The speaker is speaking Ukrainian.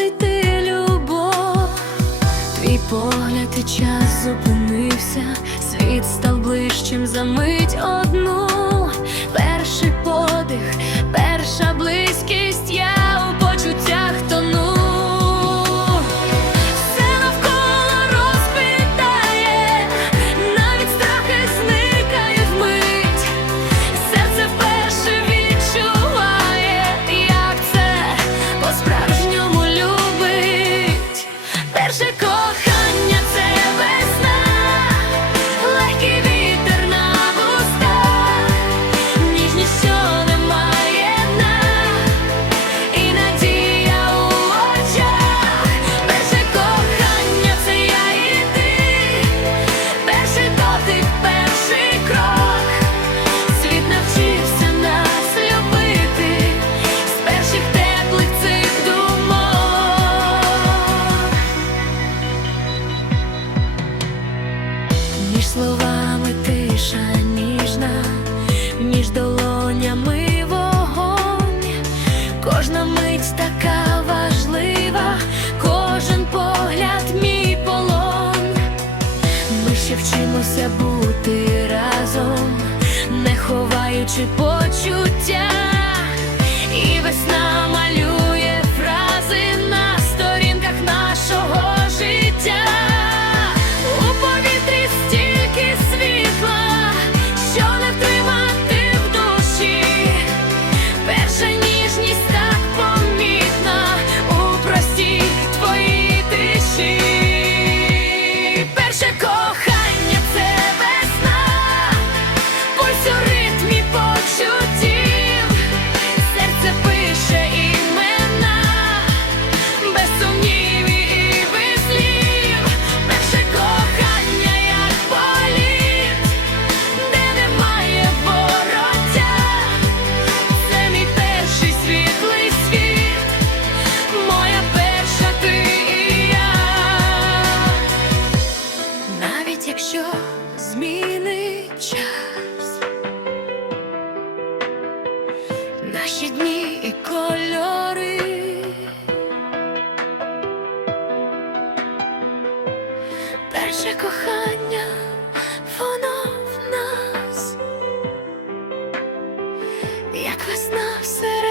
прийти любов, твій погляд і час зупинився, світ став ближчим за мить одну. Чи почуття, і весна малює. наші дні і кольори, перше кохання воно в нас, як весна всередині.